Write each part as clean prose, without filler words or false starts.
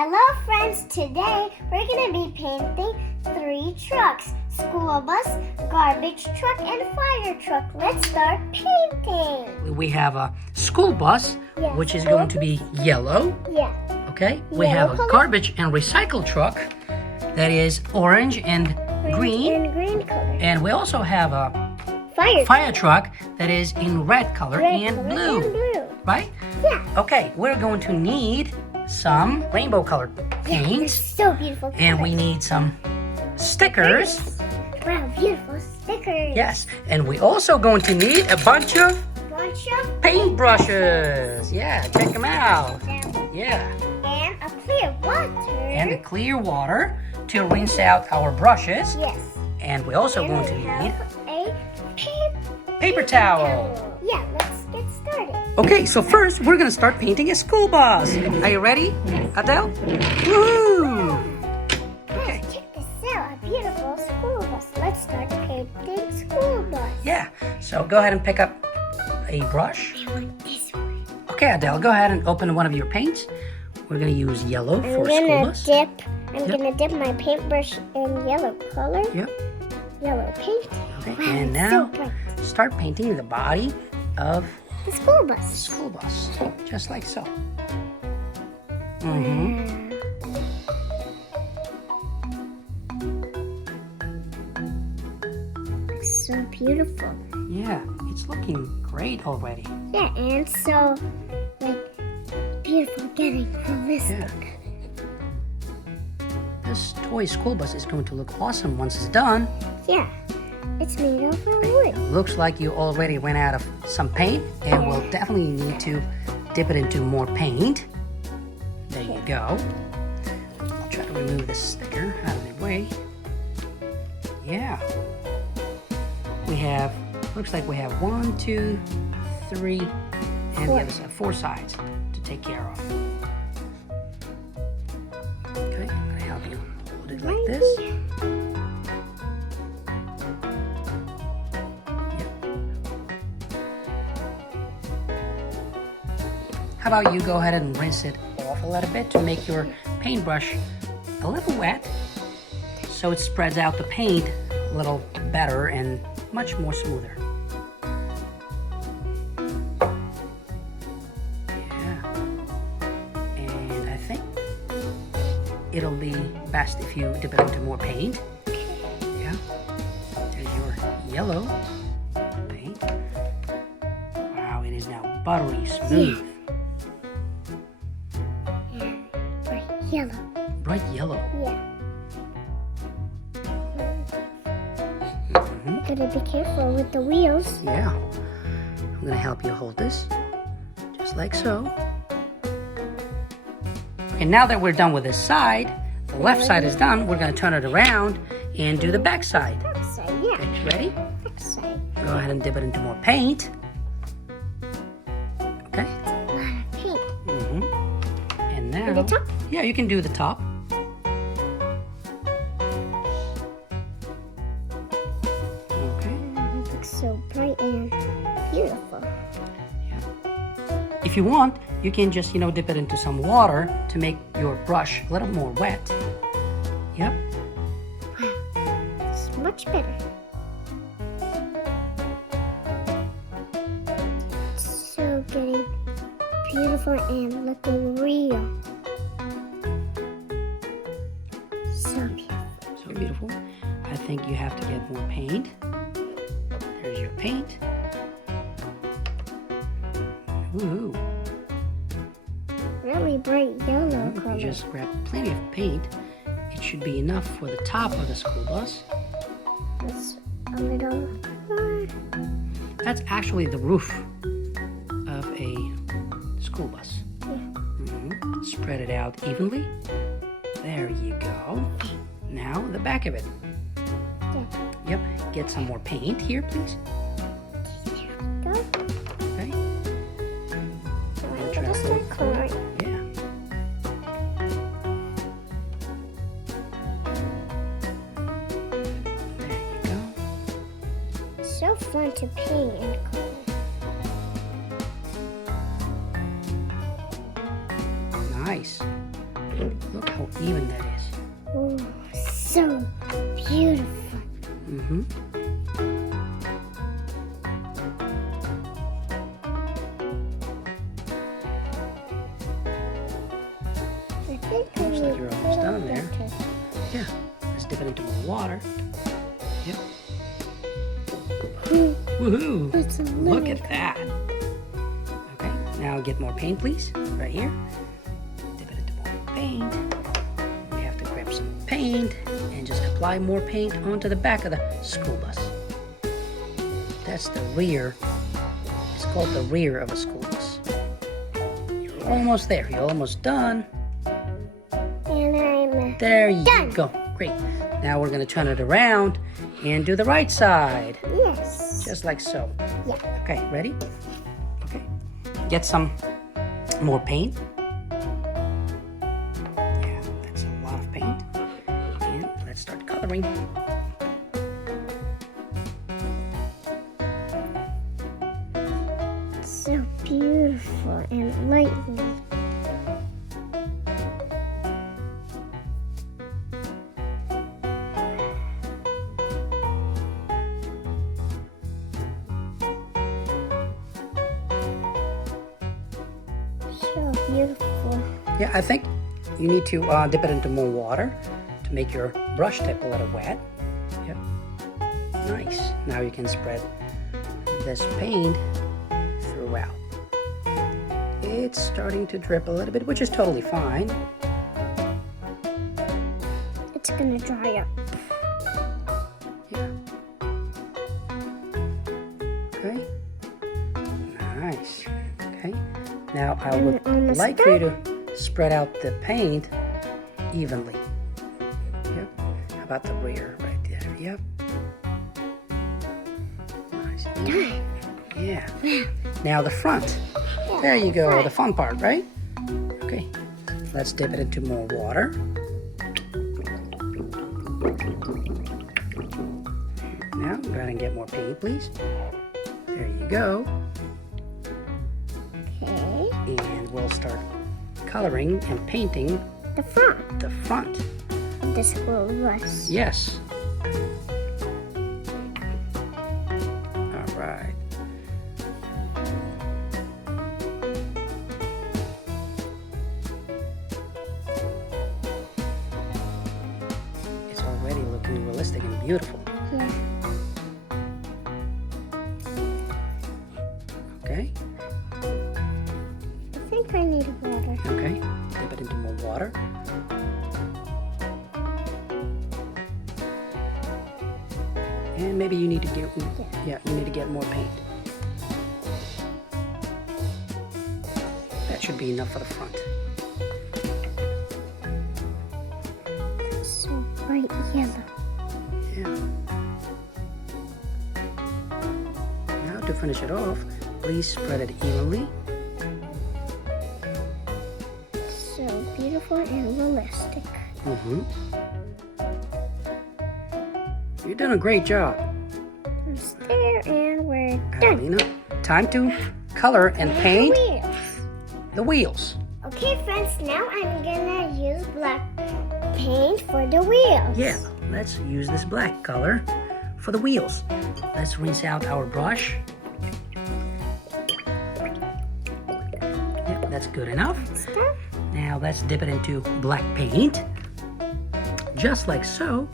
Hello friends, today we're going to be painting 3 trucks. School bus, garbage truck, and fire truck. Let's start painting. We have a school bus, Yes, which is going to be yellow. Yeah. Okay. We Yellow have a color. garbage and recycle truck that is orange and green. And green color. And we also have a Fire truck that is in red color and color blue. and blue. Right? Yeah. Okay, we're going to need some rainbow colored They're paint. so beautiful. And we colors. need some stickers. Wow, beautiful stickers. Yes, and we also going to need a bunch of paintbrushes. Yeah, check them out. Yeah. And a clear water. And a clear water to rinse out our brushes. Yes. And we also And going to we need have a paper towel. Yeah, let's get started. Okay, so first we're gonna start painting a school bus. Are you ready, Adel? Woohoo! Okay. Check this out, a beautiful school bus. Let's start painting school bus. Yeah. So go ahead and pick up a brush. I want this one. Okay, Adele, go ahead and open one of your paints. We're gonna use yellow for school bus. I'm gonna dip my paintbrush in yellow color. Yep. Yellow paint. Okay. Wow, And it's now so bright. start painting the body of The school the bus. school bus, just like so. Mm-hmm. So beautiful. Yeah, it's looking great already. Yeah, and so beautiful getting from this Yeah. look. This toy school bus is going to look awesome once it's done. Yeah, it's made of wood. Looks like you already ran out of some paint, and we'll definitely need to dip it into more paint. There you go. I'll try to remove this sticker out of the way. Yeah. We have, looks like we have 1, 2, 3, and the other side, 4 sides to take care of. Okay, I'm gonna help you hold it like this. How about you go ahead and rinse it off a little bit to make your paintbrush a little wet so it spreads out the paint a little better and much more smoother. Yeah. And I think it'll be best if you dip it into more paint. Yeah. There's your yellow paint. Wow, it is now buttery smooth. Yellow. Bright yellow. Yeah. Mhm. Gotta be careful with the wheels. Yeah. I'm gonna help you hold this, just like so. Okay, now that we're done with this side, the left side is done, we're gonna turn it around and do the back side. Backside, yeah. Okay, ready? Backside. Go ahead and dip it into more paint. Okay. A lot of paint. Mm-hmm. And now, And the top? yeah, you can do the top. Okay. It looks so bright and beautiful. If you want, you can just, dip it into some water to make your brush a little more wet. Yep. It's much better. So getting beautiful and looking real. So beautiful. So beautiful. I think you have to get more paint. There's your paint. Woohoo. Really bright yellow If color. you just grab plenty of paint, it should be enough for the top of the school bus. It's a little more. That's actually the roof of a school bus. Yeah. Spread it out evenly. There you go. Now the back of it. Yeah. Yep. Get some more paint here, please. Go. Okay. Put this in the corner. Yeah. There you go. So fun to paint and color. Nice. Look how even that is. Oh, so beautiful. Mm-hmm. I think I Looks like need you're a almost little done there. better. Yeah. Let's dip it into more water. Yep. Woohoo! It's a Look little. at that. Okay, now get more paint, please. Right here. Dip it into more paint. We have to grab some paint and just apply more paint onto the back of the school bus. That's the rear. It's called the rear of a school bus. You're almost there. You're almost done. And I'm There you Done. go. Great. Now we're going to turn it around and do the right side. yes. Just like so. Yeah. Okay, ready? Okay. Get some more paint. Yeah, that's a lot of paint. And let's start coloring. So beautiful and lightly. So beautiful. Yeah, I think you need to dip it into more water to make your brush tip a little wet. Yep. Nice. Now you can spread this paint throughout. It's starting to drip a little bit, which is totally fine. It's gonna dry up. Yeah. Okay. Nice. Okay. Now I would almost like for you to spread out the paint evenly. Yep. How about the rear right there? Yep. Nice. Done. Yeah. Now the front. There you go. The fun part, right? Okay. Let's dip it into more water. Now, go ahead and get more paint, please. There you go. Okay. And we'll start coloring and painting The front the front. of the school bus. Yes. All right. It's already looking realistic and beautiful. Yeah. Okay. I think I need water. Okay. Dip it into more water. And maybe you need to get you need to get more paint. That should be enough for the front. So bright yellow. Yeah. Now to finish it off, please spread it evenly. So beautiful and realistic. Mm-hmm. You're doing a great job, It's there and we're done. Adelina. Time to color and paint Wheels. the wheels. Okay, friends, now I'm gonna use black paint for the wheels. Yeah, let's use this black color for the wheels. Let's rinse out our brush. Yep, that's good enough. Stop. Now let's dip it into black paint. Just like so.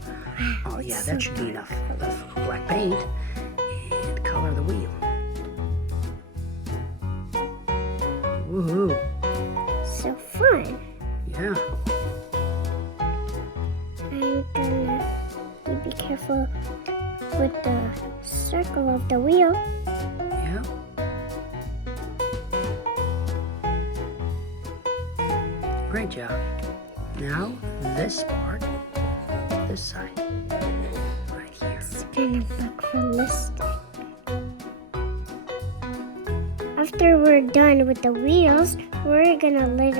Oh yeah, that should be enough of black paint. And color the wheel. Woohoo. So fun. Yeah. I'm gonna you be careful with the circle of the wheel. Yeah. Great job. Now this part, this side, right here. It's gonna look realistic. After we're done with the wheels, we're gonna let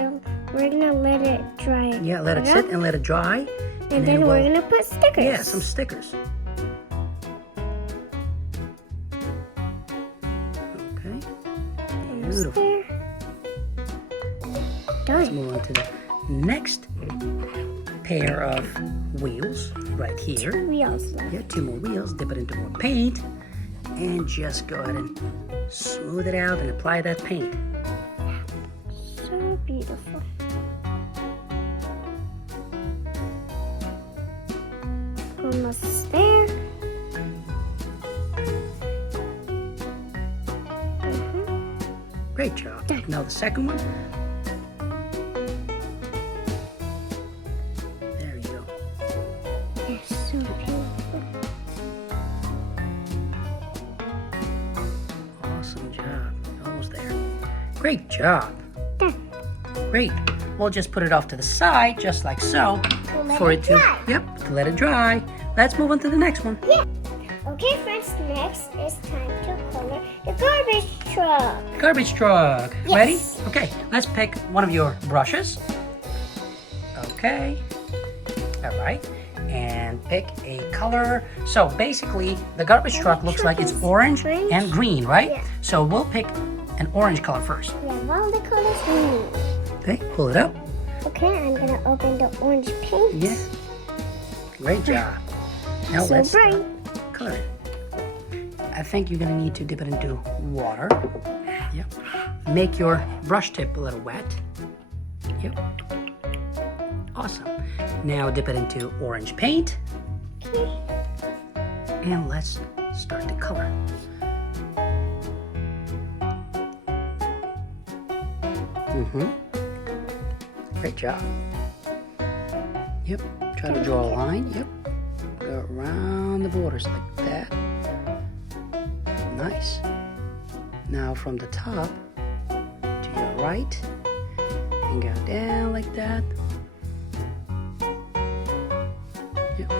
it dry. Yeah, let it sit and let it dry. And then we're gonna put stickers. Yeah, some stickers. Okay. Almost Beautiful. there. Let's Done. move on to the next pair of wheels right here. Wheels left. Yeah, 2 more wheels. Dip it into more paint. And just go ahead and smooth it out and apply that paint. So beautiful. Almost there. Great job. Now the second one. There you go. It's so beautiful. Awesome job. Almost there. Great job. Done. Great. We'll just put it off to the side, just like so. let For it it to, dry. yep, to let it dry. Let's move on to the next one. Yeah. Okay, friends, next it's time to color the garbage truck. Garbage truck. Yes. Ready? Okay, let's pick one of your brushes. Okay. All right. And pick a color. So basically, the garbage truck looks like it's orange and green, right? Yeah. So we'll pick an orange color first. We have all the colors we need. Okay, pull it up. Okay, I'm gonna open the orange paint. Yeah. Great job. Now So let's start bright. coloring. I think you're gonna need to dip it into water. Yep. Make your brush tip a little wet. Yep. Awesome. Now dip it into orange paint. Okay. And let's start to color. Great job. Yep. Try to draw a line. Yep. Go around the borders like that. Nice. Now from the top to your right and go down like that. Yep.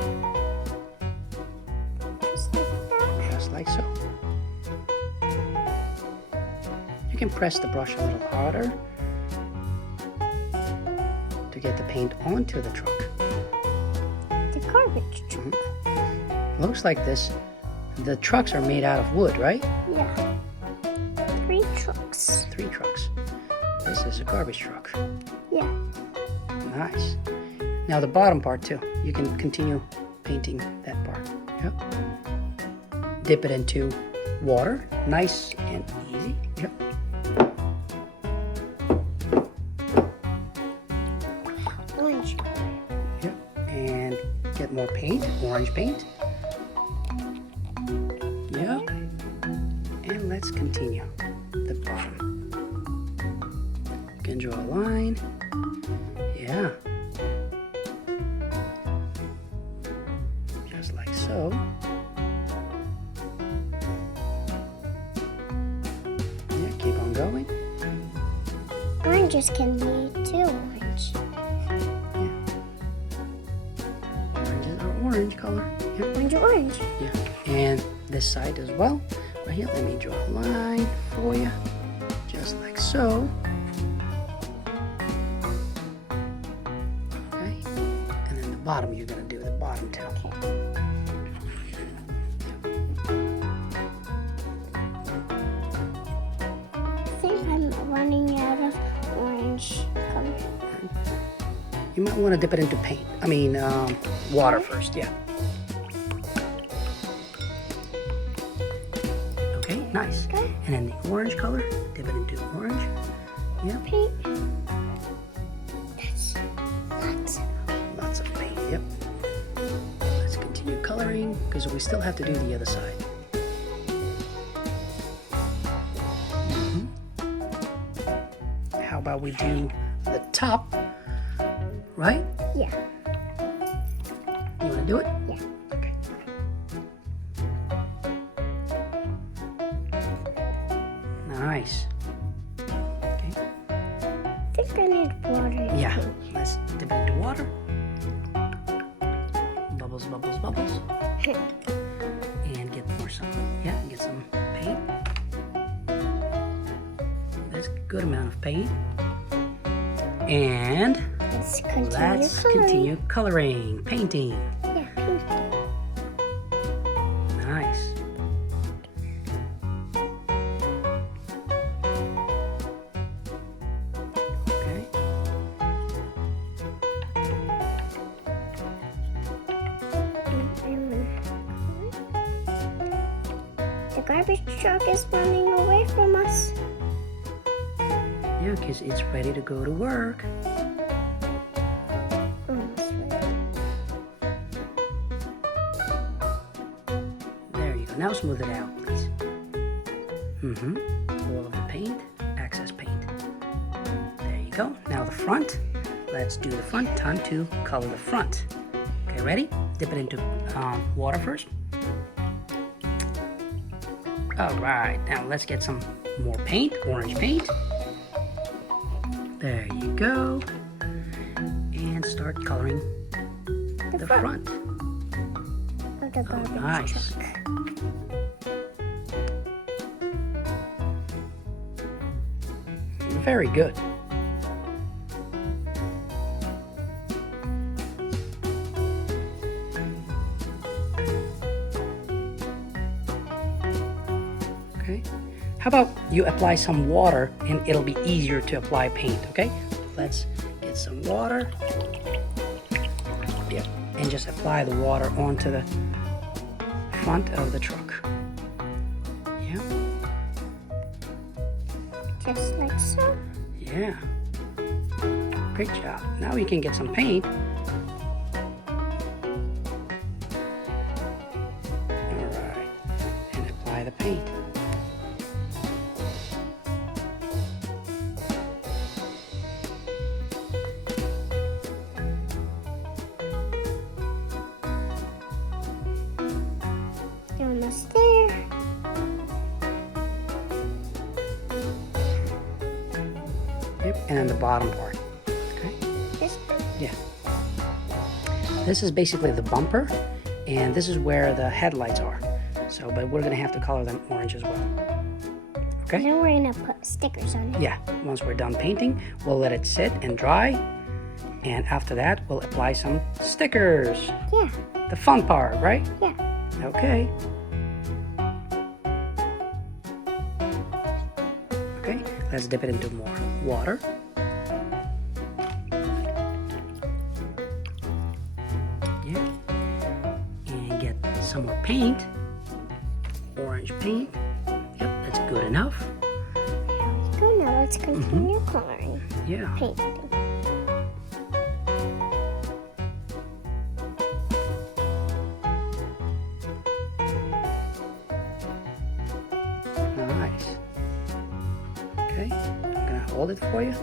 Just like so. You can press the brush a little harder to get the paint onto the truck. The garbage truck. Looks like the trucks are made out of wood, right? Yeah. 3 trucks. 3 trucks. This is a garbage truck. Yeah. Nice. Now the bottom part too. You can continue painting that part. Yep. Dip it into water. Nice and easy. Yep. Orange. Yep. And get more paint. Orange paint. Yep. And let's continue the bottom. You can draw a line. Yeah. Just like so. Yeah, keep on going. Oranges can be too orange. Yeah. Oranges are orange color. Yep. Orange. Yeah. And this side as well. Right here, let me draw a line for you. Just like so. Okay. And then the bottom, you're going to do the bottom too. I think I'm running out of orange color. You might want to dip it into paint. I mean, water first. Yeah. Okay, nice. Okay. And then the orange color, dip it into orange. Yep. Paint. That's lots. Lots of paint. Yep. Let's continue coloring because we still have to do the other side. How about we do the top, right? Yeah. You want to do it? Yeah. Okay. Nice. Okay. I think I need water. and Yeah. paint. Let's dip it into water. Bubbles, bubbles, bubbles. And get more some. Yeah, get some paint. That's a good amount of paint. And Let's continue let's coloring. continue coloring, painting. Yeah, paint. Nice. Okay. garbage truck is running away from us. Yeah, because it's ready to go to work. Almost ready. There you go. Now smooth it out, please. All of the paint, excess paint. There you go. Now the front. Let's do the front. Time to color the front. Okay, ready? Dip it into water first. All right. Now let's get some more paint, orange paint. There you go. And start coloring the front. Of the garbage Nice. truck. Very good. Okay. How about you apply some water and it'll be easier to apply paint, okay? Let's get some water. Yep. And just apply the water onto the front of the truck. Yeah. Just like so. Yeah. Great job. Now you can get some paint. Alright. And apply the paint. You're almost there. Yep. And then the bottom part. Okay. This Yeah. This is basically the bumper, and this is where the headlights are. So, but we're gonna have to color them orange as well. Okay? Then we're gonna put stickers on it. Yeah. Once we're done painting, we'll let it sit and dry, and after that, we'll apply some stickers. Yeah. The fun part, right? Yeah. Okay. Okay. Let's dip it into more water. Yeah. And get some more paint. Orange paint. Yep, that's good enough. There we go. Now let's continue coloring. Yeah. Painting. Nice. Okay, I'm gonna hold it for you,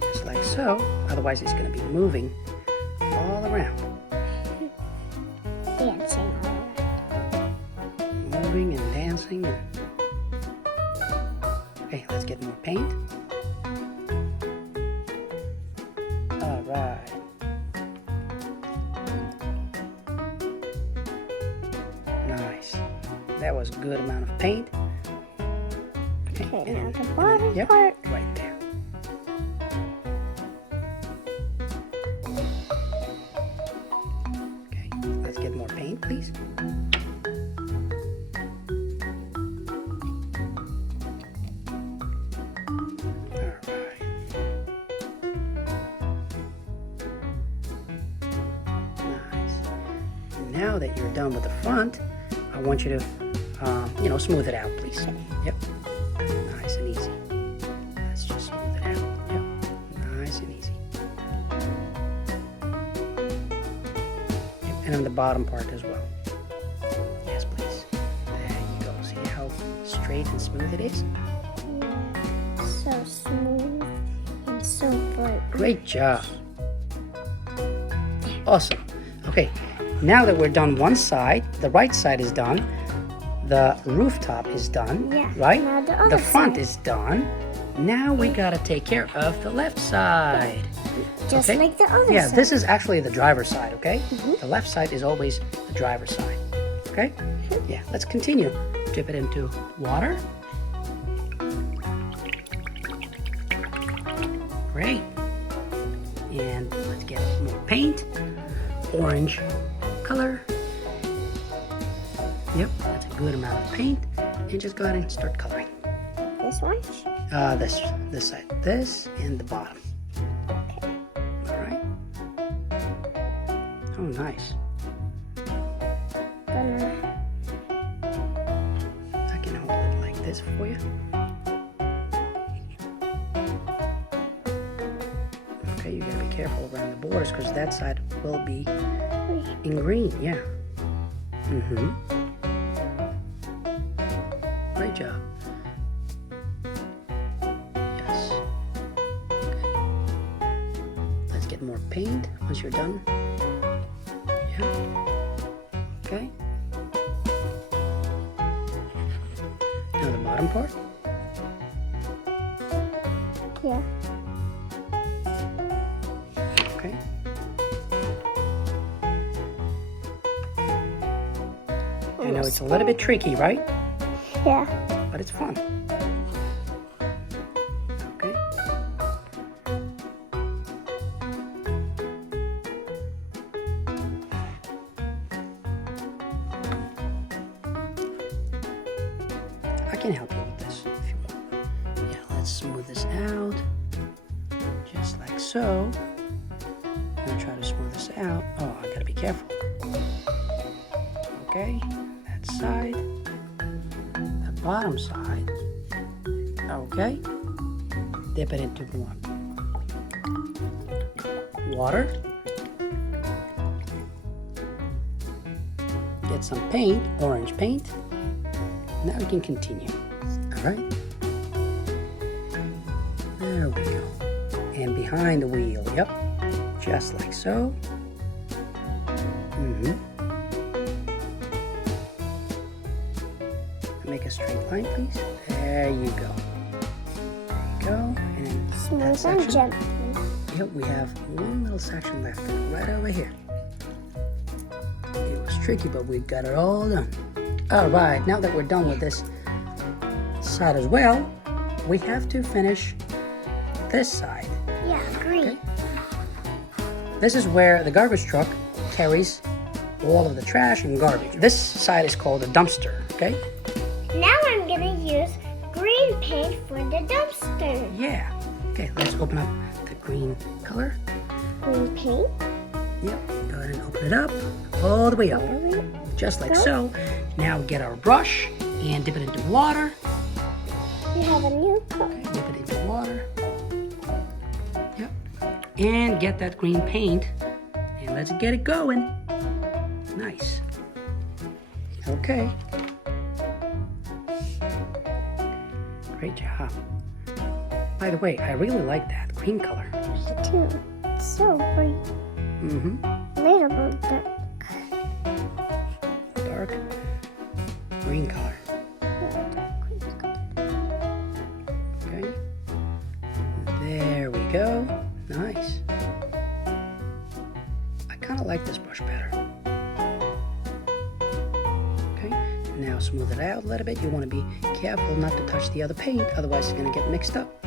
just like so. Otherwise, it's gonna be moving all around. Dancing all around. Moving and dancing. Okay, let's get more paint. All right. Nice. That was a good amount of paint. Okay, now the bottom Yep, part. right there. Okay, let's get more paint, please. Now that you're done with the front, I want you to, smooth it out, please. Yep. Nice and easy. Let's just smooth it out. Yep. Nice and easy. Yep. And on the bottom part as well. Yes, please. There you go. See how straight and smooth it is? Yeah, so smooth and so bright. Great job. Awesome. Okay, now that we're done one side, the right side is done, the rooftop is done, Yeah, right? now the other front side. is done. Now we gotta take care of the left side. Just Okay? like the other Yeah, side. this is actually the driver's side, okay? The left side is always the driver's side, okay? Yeah, let's continue. Dip it into water. Great. And let's get more paint. Orange color. Yep, that's a good amount of paint. And just go ahead and start coloring. This one? This side. This and the bottom. Okay. Alright. Oh, nice. Gonna this for you. Okay, you gotta be careful around the borders because that side will be in green, yeah. Great job. Yes. Okay. Let's get more paint once you're done. Yeah. Okay. Now the bottom part. Yeah. Okay. I know it's a little bit tricky, right? Yeah. But it's fun. Okay. I can help you with this if you want. Yeah, let's smooth this out. Just like so. I'm gonna try to smooth this out. Oh, I gotta be careful. Okay, that side. The bottom side. Okay. Dip it into more water. Get some paint, orange paint. Now we can continue. All right. There we go. And behind the wheel, yep. Just like so. Make a straight line, please. There you go. There you go. And then that Smooth and section. gentle. Yep, we have one little section left right over here. It was tricky, but we got it all done. All right, now that we're done with this side as well, we have to finish this side. Yeah, green. Okay. This is where the garbage truck carries all of the trash and garbage. This side is called a dumpster, okay? Now I'm gonna use green paint for the dumpster. Yeah. Okay, let's open up the green color. Green paint. Yep, go ahead and open it up all the way up, just like so. Now get our brush and dip it into water. You have a new color. Okay, dip it into water. Yep, and get that green paint, and let's get it going. Nice. Okay. Great job. By the way, I really like that green color. Me too. It's so pretty. Little bit dark. Dark green color. Okay. There we go. Nice. I kind of like this brush better. Okay. Now smooth it out a little bit. You want to be careful not to touch the other paint, otherwise it's going to get mixed up.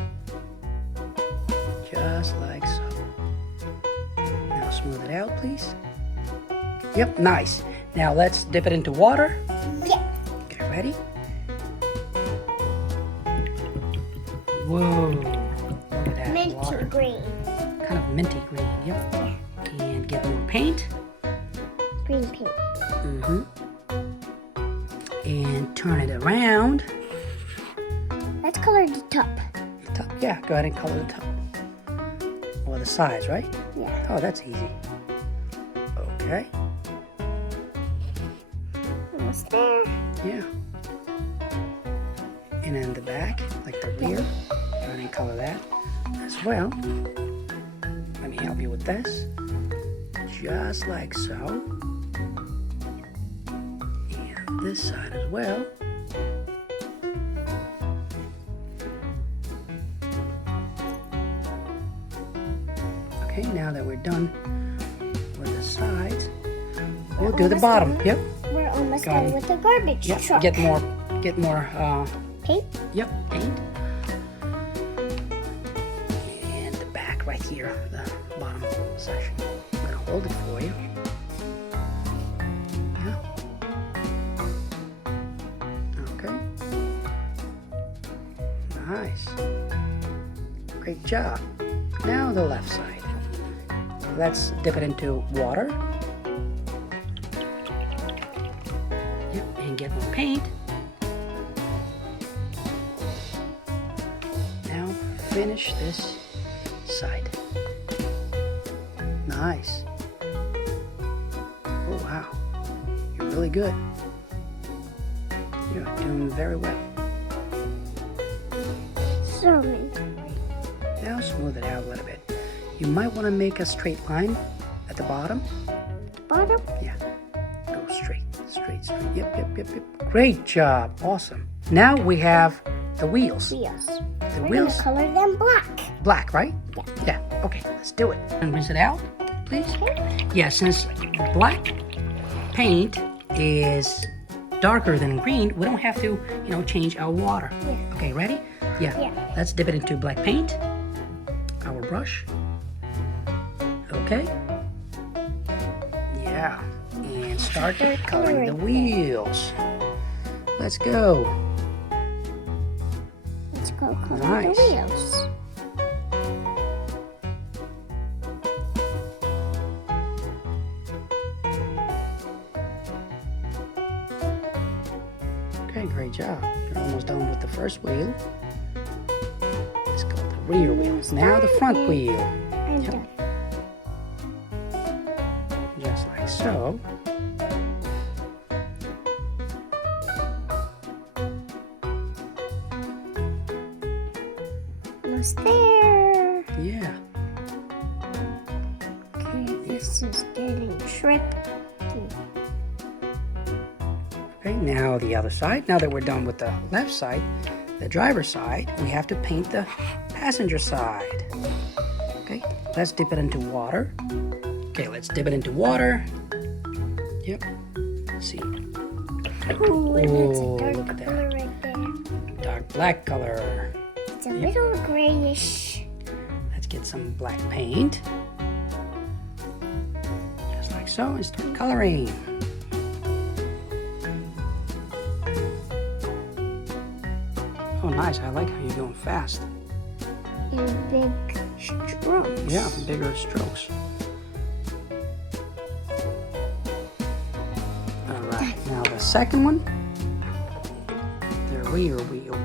Just like so. Now smooth it out, please. Yep, nice. Now let's dip it into water. Yeah. Okay, ready? Whoa. Look at that Minty water. green. Kind of minty green, yep. And get more paint. Green paint. And turn it around. Let's color the top. The top, yeah, go ahead and color the top. Or the sides, right? Yeah. Oh, that's easy. Okay. Almost there. Yeah. And then the back, like the rear, go ahead and color that as well. Let me help you with this. Just like so. And this side as well. Okay, now that we're done with the sides, we'll do the almost bottom. done. Yep. We're almost Got done it. with the garbage Yep. truck. Get more paint. Yep, paint. And the back right here, the bottom section. I'm gonna hold it for you. Yeah. Okay. Nice. Great job. Now the left side. Let's dip it into water. Yep, and get more paint. finish this side. Nice. Oh, wow. You're really good. You're doing very well. So many. Now smooth it out a little bit. You might want to make a straight line at the bottom. Bottom? Yeah. Go straight, straight, straight. Yep. Great job. Awesome. Now we have the wheels. Wheels. The We're wheels. gonna color them black. Black, right? Yeah. Yeah. Okay, let's do it. And rinse it out, please. Okay. Yeah, since black paint is darker than green, we don't have to, change our water. Yeah. Okay, ready? Yeah. Yeah. Let's dip it into black paint. Our brush. Okay. Yeah. And start coloring the wheels. Let's go. Let's go color Nice. the wheels. Okay, great job. You're almost done with the first wheel. Let's go the rear wheel. Now the front wheel. I'm Yep. done. Just like so. Almost there. Yeah. Okay, this is getting tricky. Okay, now the other side. Now that we're done with the left side, the driver's side, we have to paint the passenger side. Okay, let's dip it into water. Okay, let's dip it into water. Yep. Let's see. Ooh, and that's a Ooh, dark look at that. color right there. Dark black color. It's a little grayish. Let's get some black paint. Just like so, and start coloring. Oh, nice. I like how you're going fast. And big strokes. Yeah, bigger strokes. All right, now the second one, the rear wheel.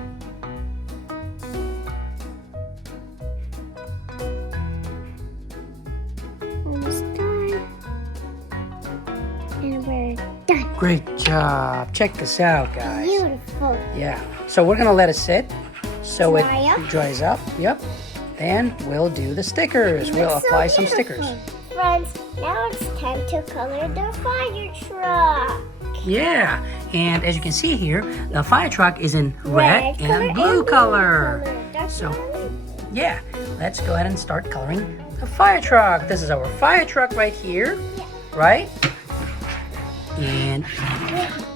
Almost done. And we're done. Great job. Check this out, guys. Beautiful. Yeah. So we're gonna let it sit so Dry it up. dries up. Yep. Then we'll do the stickers. We'll Looks so apply some beautiful. stickers. Friends, now it's time to color the fire truck. Yeah. And as you can see here, the fire truck is in red color and blue color. That's So- what I mean. Yeah. Let's go ahead and start coloring the fire truck. This is our fire truck right here. Yeah. Right? And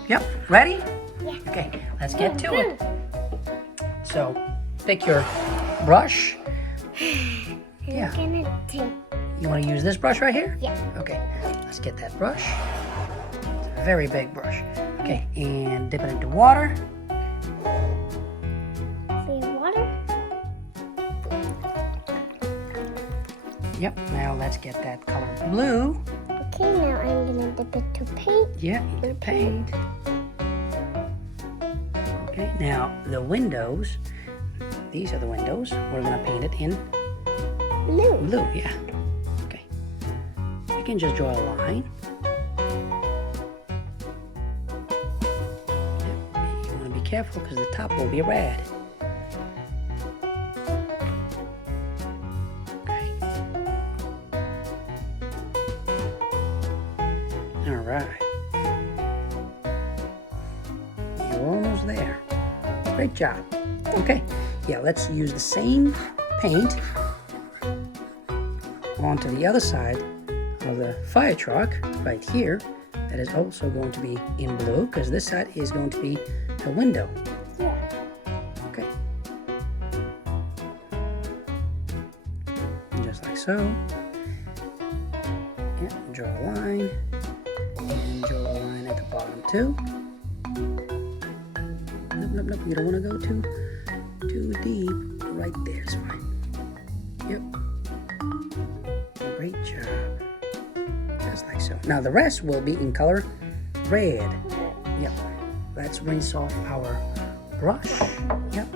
yep, ready? Yeah. Okay, let's get to it. So, pick your brush. Yeah. I'm gonna take. You want to use this brush right here? Yeah. Okay, let's get that brush. It's a very big brush. Okay, and dip it into water. See water? Yep, now let's get that color blue. Okay, now I'm gonna dip it to paint. Yeah, into paint. Okay, now the windows. These are the windows. We're gonna paint it in Blue. blue, yeah. Okay. You can just draw a line. Yep. You want to be careful because the top will be red. Okay. All right. You're almost there. Great job. Okay. Yeah, let's use the same paint onto the other side of the fire truck right here. That is also going to be in blue because this side is going to be a window. Yeah. Okay. And just like so. Yeah, draw a line. And draw a line at the bottom too. Nope. You don't want to go too deep. Right there is fine. Yep. Great job. Just like so. Now the rest will be in color red. Yep. Let's rinse off our brush. Yep.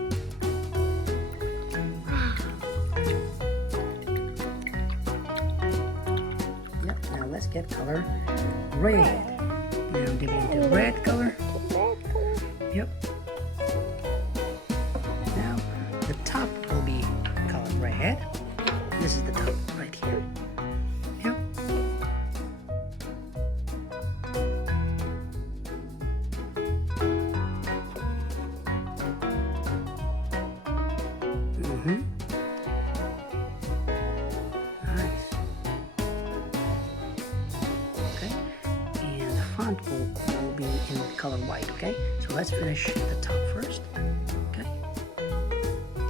let's get color red. Now dip it into red color. Yep. Now the top will be colored red. This is the top right here. Yep. Nice. Okay. And the font will be in color white, okay? So let's finish the top first. Okay.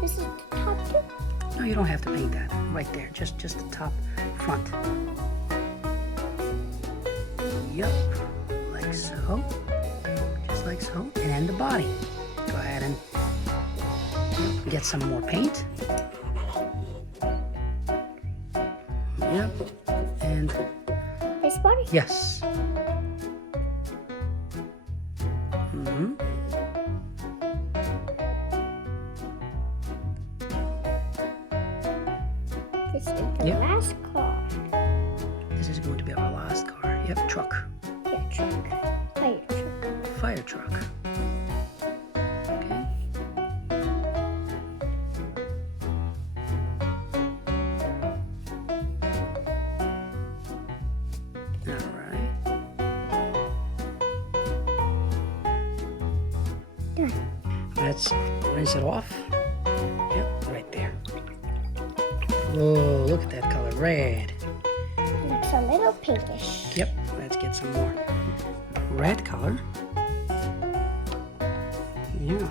This is the top too? No, you don't have to paint that. Right there. Just the top front. Yup. Like so. Just like so. And then the body. Go ahead and get some more paint. Yep. And This body? yes. This is the Yep. last car. This is going to be our last car. Yep, truck. Yeah, truck. Fire truck. Fire truck. Okay. Alright. Done. Let's rinse it off. Yep, right there. Whoa, look at that color, red. Looks a little pinkish. Yep, let's get some more red color. Yeah,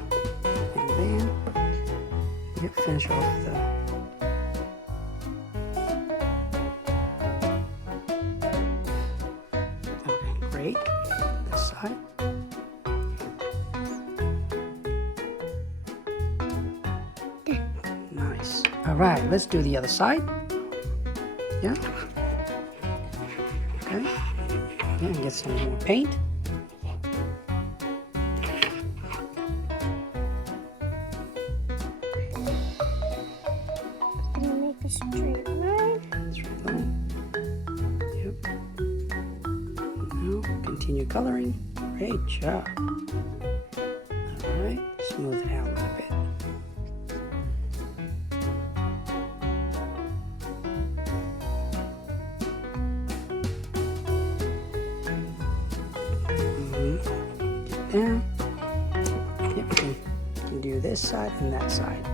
and then yep, finish off the. Okay, great. This side. Nice. All right, let's do the other side. Yeah. Okay. Yeah, and get some more paint. And make a straight line. Straight line. Yep. Now continue coloring. Great job. All right, smooth it out a little bit. Down. Yep, you can do this side and that side.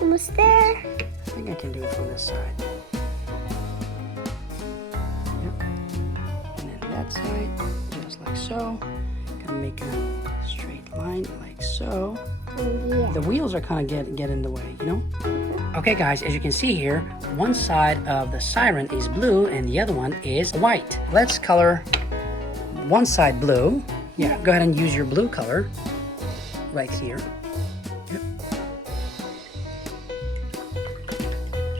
Almost there. I think I can do it from this side. Yep. And then that side, just like so. Gonna make a straight line like so. Yeah. The wheels are kind of get in the way, you know? Okay guys, as you can see here, one side of the siren is blue and the other one is white. Let's color one side blue. Yeah, go ahead and use your blue color right here. Yep.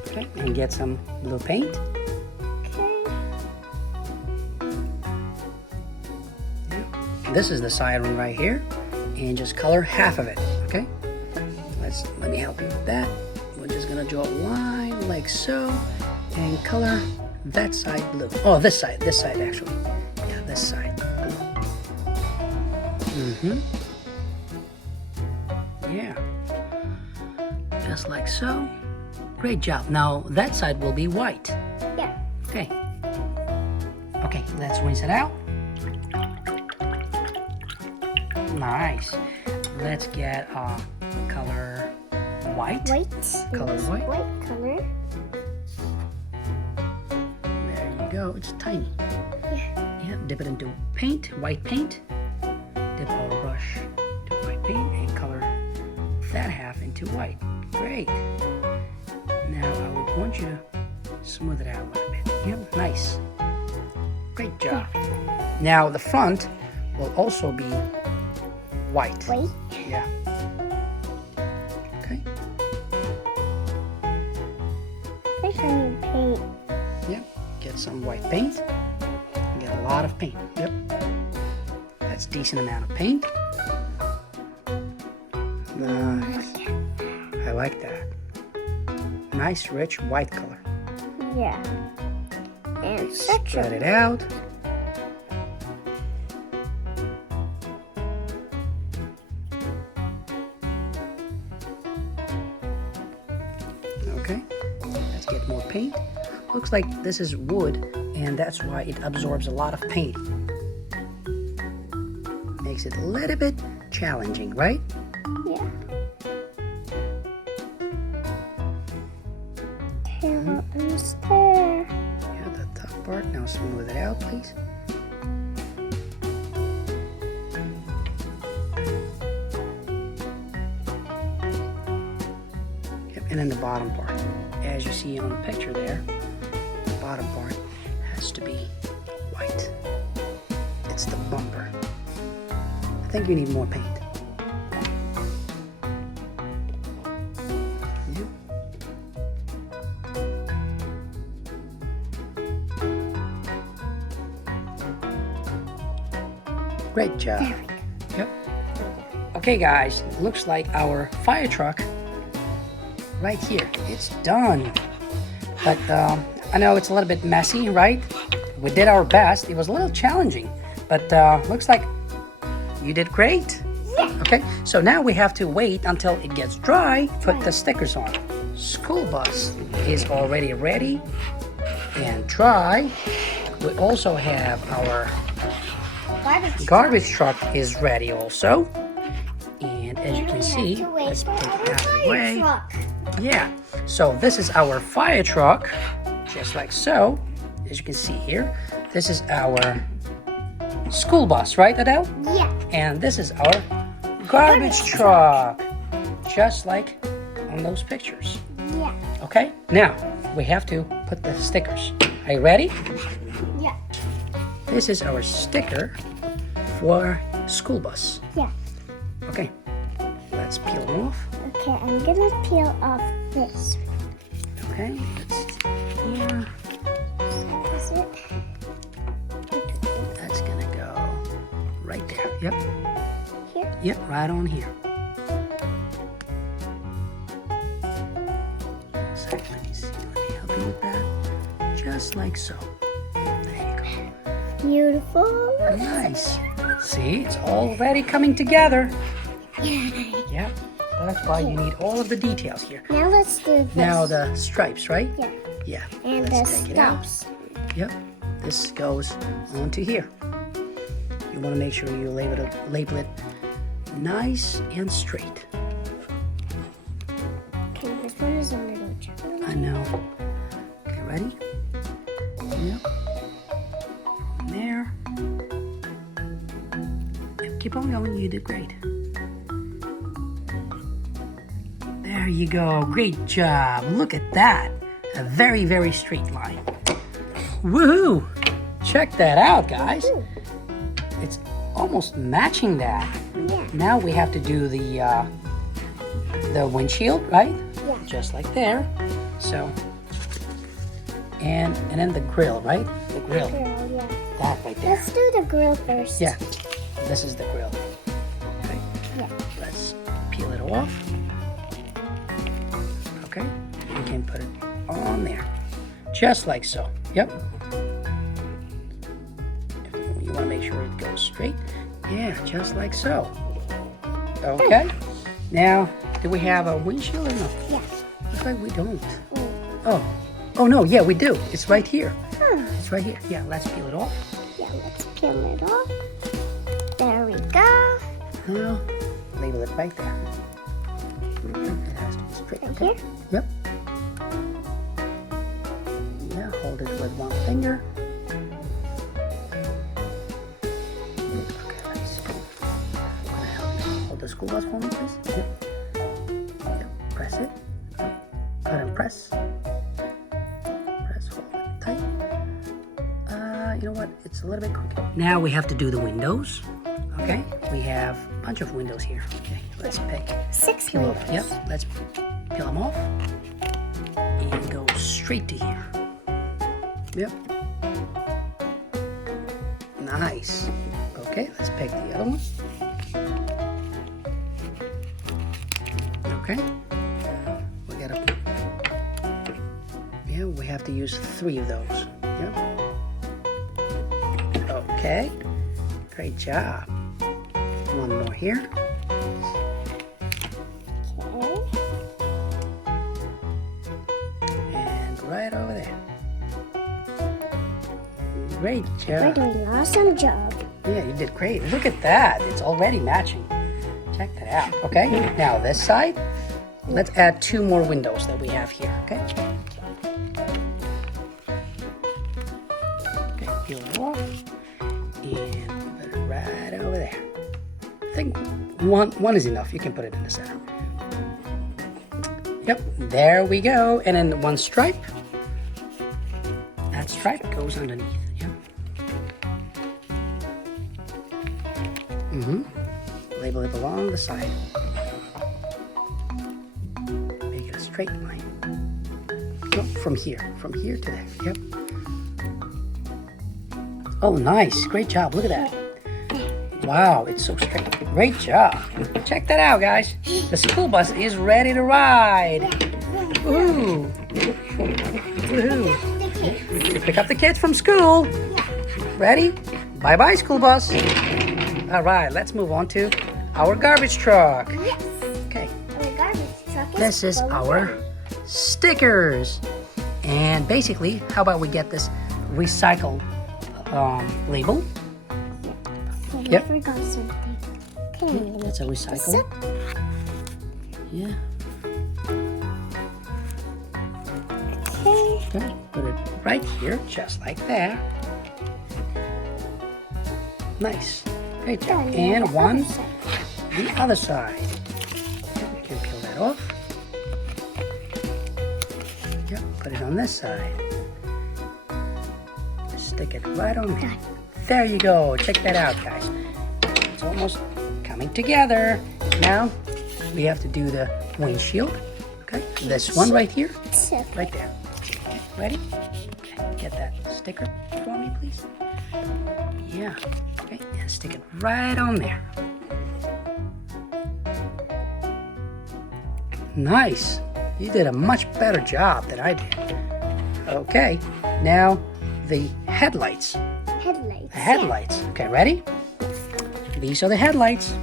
Okay, and get some blue paint. Okay. Yep. This is the siren right here, and just color half of it. Okay. Let me help you with that. We're just gonna draw a line like so, and color that side blue. Oh, this side actually. Yeah, this side. Yeah. Just like so. Great job. Now that side will be white. Yeah. Okay. Okay, let's rinse it out. Nice. Let's get color white. White. Color white. White color. There you go. It's tiny. Yeah. Yeah, dip it into paint, white paint. Dip our brush to white paint and color that half into white. Great. Now I would want you to smooth it out a little bit. Yep, nice. Great job. Now the front will also be white. White. Yeah. Okay. First I need paint. Yep. Get some white paint. Get a lot of paint. Yep. That's a decent amount of paint. Nice. I like that. Nice, rich white color. Yeah. And Spread it out. Okay, let's get more paint. Looks like this is wood, and that's why it absorbs a lot of paint. Makes it a little bit challenging, right? Yeah. Tail and stare. Yeah, the top part. Now smooth it out, please. Yep, and then the bottom part. As you see on the picture there, the bottom part has to be white. It's the bumper. I think you need more paint. Yep. Great job. There we go. Yep. Okay, guys, looks like our fire truck right here. It's done. But I know it's a little bit messy, right? We did our best. It was a little challenging, but looks like you did great. Yeah. Okay, so now we have to wait until it gets dry, put the stickers on. School bus is already ready and dry. We also have our garbage truck is ready also. And as you can see, let's take it out of the way. Yeah, so this is our fire truck, just like so. As you can see here, this is our school bus, right, Adele? Yeah. And this is our garbage truck, just like on those pictures. Yeah. Okay, now we have to put the stickers. Are you ready? Yeah. This is our sticker for school bus. Yeah. Okay, let's peel them off. Okay, I'm gonna peel off this. Okay, let's here. Is it? That's gonna go right there. Yep. Here? Yep, right on here. So let me see. Let me help you with that. Just like so. There you Beautiful. go. Nice. See, it's already coming together. Yep. That's why you need all of the details here. Now let's do this. Now the stripes, right? Yeah. Yeah. And the Let's take it out. stops. Yep. This goes onto here. You want to make sure you label it nice and straight. Okay, this one is a little challenging. I know. Okay, ready? Yep. There. Yep, keep on going. You did great. There you go. Great job. Look at that. A very, very straight line. Woohoo! Check that out, guys. Ooh. It's almost matching that. Yeah. Now we have to do the windshield, right? Yeah. Just like there. So, and then the grill, right? The grill. Grill, yeah. That right there. Let's do the grill first. Yeah. This is the grill. Okay. Yeah. Let's peel it off. Okay. You can put it on there. Just like so. Yep. You want to make sure it goes straight. Yeah, just like so. Okay. Now, do we have a windshield or no? Yeah. Looks like we don't. Mm. Oh. Oh no, yeah, we do. It's right here. Huh. It's right here. Yeah, let's peel it off. Yeah, let's peel it off. There we go. Now, label it right there. It has to be straight. Right Okay. here? Yep. Yeah, hold it with one finger. Okay, let's see. Wanna help me hold the school bus for me, please? Yep. Yep. Press it. Cut and press. Press, hold it tight. You know what? It's a little bit crooked. Now we have to do the windows. Okay. We have a bunch of windows here. Okay. Let's pick. 6 Peel windows. off. Yep. Let's peel them off and go straight to here. Yep. Nice. Okay, let's pick the other one. Okay. We gotta. Yeah, we have to use 3 of those. Yep. Okay. Great job. One more here. Okay. And right over there. Great We're job. doing an awesome job. Yeah, you did great. Look at that. It's already matching. Check that out. Okay, now this side. Let's add 2 more windows that we have here. Okay. Okay, peel it off. And put it right over there. I think one is enough. You can put it in the center. Yep, there we go. And then 1 stripe. That stripe goes underneath. Yep. Label it along the side. Make it a straight line. No, from here to there. Yep. Oh, nice. Great job. Look at that. Wow, it's so straight. Great job. Check that out, guys. The school bus is ready to ride. Woohoo. Woohoo. You pick up the kids from school. Ready? Bye-bye, school bus. All right, let's move on to our garbage truck. Yes. Okay. Our garbage truck is This is full of our garbage. stickers. And basically, how about we get this recycle label? But Yep. I forgot something. Okay. That's a recycle. Yeah. Okay. Okay. Put it right here, just like that. Nice. Great job. And one, the other side. You can peel that off. Yep. Put it on this side. Stick it right on there. There you go. Check that out, guys. It's almost coming together. Now we have to do the windshield. Okay. This one right here. So, Right there. Okay, ready? Okay, get that sticker for me, please. Yeah. Okay, and stick it right on there. Nice. You did a much better job than I did. Okay, now the headlights. headlights. The headlights. Okay, ready? These are the headlights.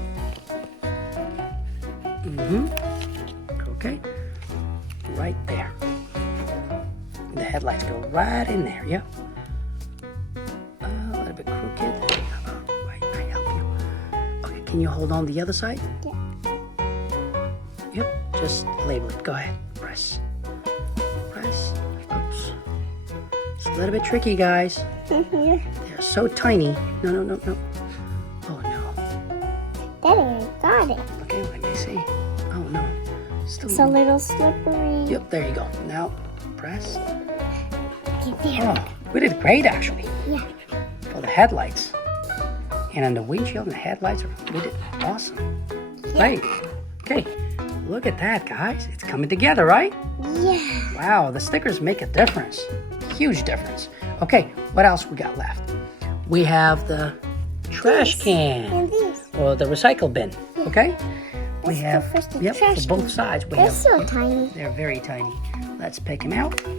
Okay. Right there. The headlights go right in there, yeah. A little bit crooked. Wait, I help you. Okay, can you hold on the other side? Yeah. Yep, just label it. Go ahead. Press. Press. Oops. It's a little bit tricky, guys. Yeah. They're so tiny. No, no, no, no. Oh, no. Daddy, I got it. Okay, let me see. Oh, no. Still. It's a little slippery. Yep, there you go. Now, press. Get there. Oh, we did great, actually. Yeah. For the headlights. And on the windshield and the headlights, we did awesome. Great. Okay, look at that, guys. It's coming together, right? Yeah. Wow, the stickers make a difference. Huge difference. Okay, what else we got left? We have the trash can. And these. Or the recycle bin, okay? We Let's go have, first the yep, trash for both can. sides. We They're have, so tiny. they're very tiny. Let's pick them out. Hey,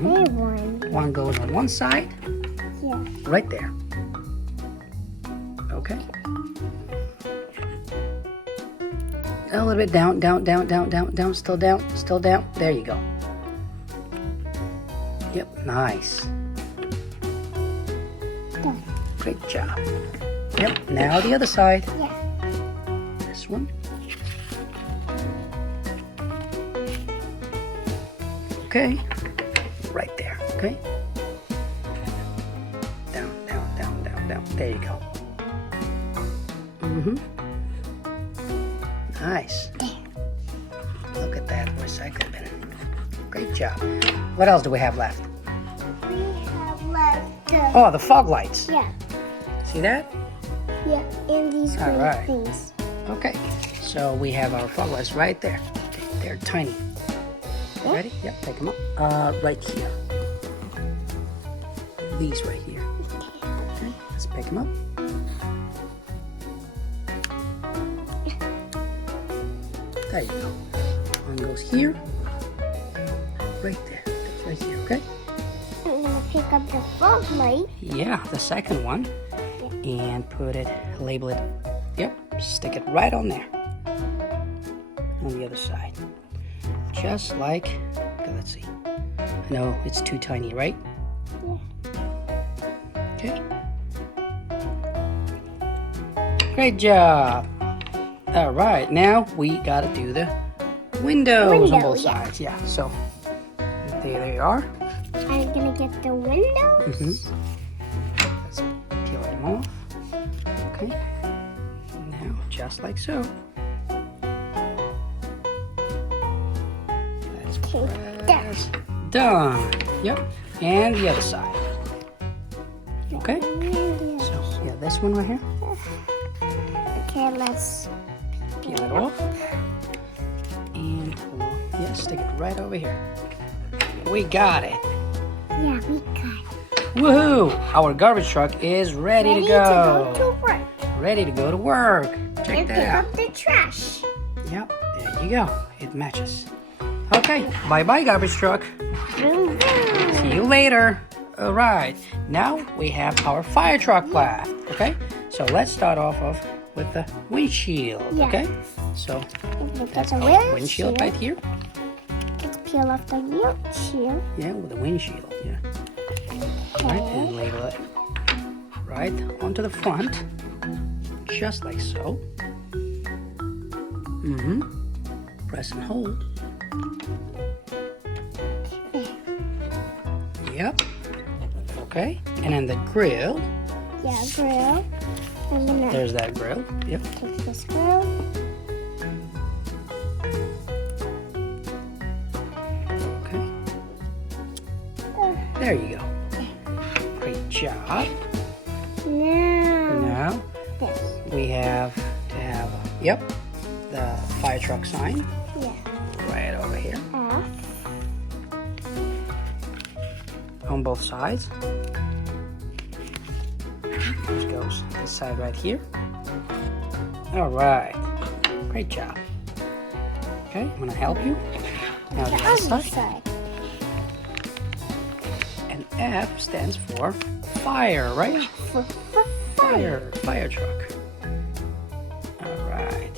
one. One goes on one side, Yeah. right there. Okay. A little bit down, down, down, down, down, down, still down, still down. There you go. Yep, nice. Done. Great job. Yep, now the other side. Yeah. This one. Okay, right there, okay? Down, down, down, down, down. There you go. Nice. Look at that recycle bin. Great job. What else do we have left? We have left the. Oh, the fog lights. Yeah. See that? Yeah. And these All green right. things. Okay, so we have our fog lights right there. Okay, they're tiny. Ready? Yep, take them up. Right here. These right here. Okay, let's pick them up. There you go. One goes here. Right there. right here, okay? I'm gonna pick up the fog light. Yeah, the second one. And put it, label it. Yep, stick it right on there. On the other side. Just like, okay, let's see. I know it's too tiny, right? Yeah. Okay. Great job. All right, now we gotta do the windows on both sides. Yeah, so there they are. I'm gonna get the windows. Let's peel them off. Okay. Now, just like so. Let's press. Done. Yep. And the other side. Okay. So, yeah, this one right here. Okay, let's Peel it off. And, yeah, stick it right over here. We got it. Yeah, we got it. Woohoo! Our garbage truck is ready to go. to work. Ready to go to work. Check And that pick out. up the trash. Yep, there you go. It matches. Okay, bye-bye garbage truck. Vroom, vroom. See you later. All right, now we have our fire truck left. Okay, so let's start off with the windshield. Yeah. Okay, so Look at that's the our windshield right here. Let's peel off the windshield. Yeah, with the windshield. Yeah. Right, and label it right onto the front, just like so. Press and hold. Yep. Okay. And then the grill. Yeah, grill. I'm gonna There's that grill. Yep. take this grill. Okay. There you go. Great job. Now, Now this. we have to have, yep, the fire truck sign Yeah. right over here Off. on both sides. There goes this side right here. All right. Great job. Okay, I'm gonna help you. Now the other other side. side. And F stands for fire, right? For Fire truck. All right.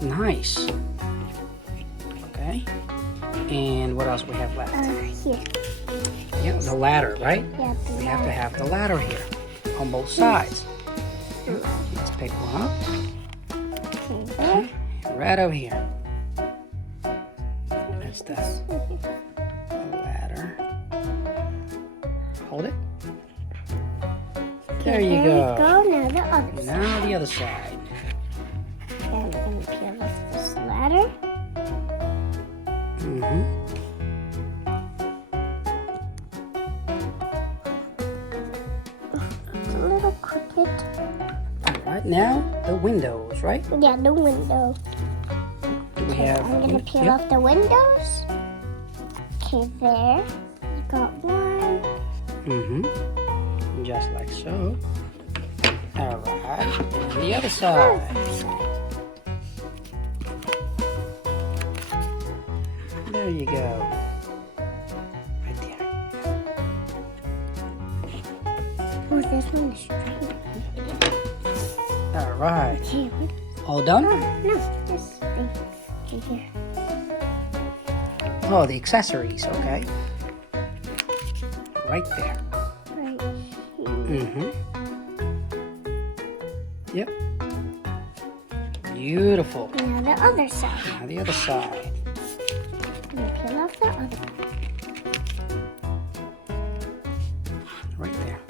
Nice. Okay. And what else we have left? Here. Yeah, the ladder, right? Yeah, the We have to ladder. have the ladder here on both sides. Let's pick one up. Okay, there. Okay, right over here. That's the ladder. Hold it. There you There go. we go. Now the other side. Now the other side. Yeah, I'm gonna peel off this ladder. It's a little crooked. All right, now the windows, right? Yeah, the window. Do we Okay, have? I'm gonna peel Yep. off the windows. Okay, there. You got one. Just like so. All right, and the other side. There you go. Right there. Oh, this one is straight. All right. Okay, All done? no, this thing. Okay, here. Oh, the accessories, okay. Right there. Right here. Yep. Beautiful. Now the other side. Now the other side. I'm gonna peel off the other one. Right there.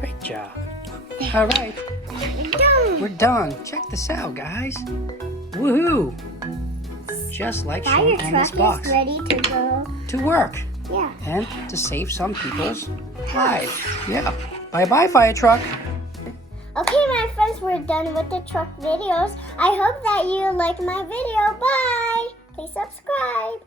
Great job. All right. We're done. We're done. Check this out, guys. Woohoo! Just like Fire shown on this truck box. is ready to go. To work Yeah. and to save some people's lives. Yeah. Bye-bye, fire truck. Okay, my friends, we're done with the truck videos. I hope that you like my video. Bye. Please subscribe.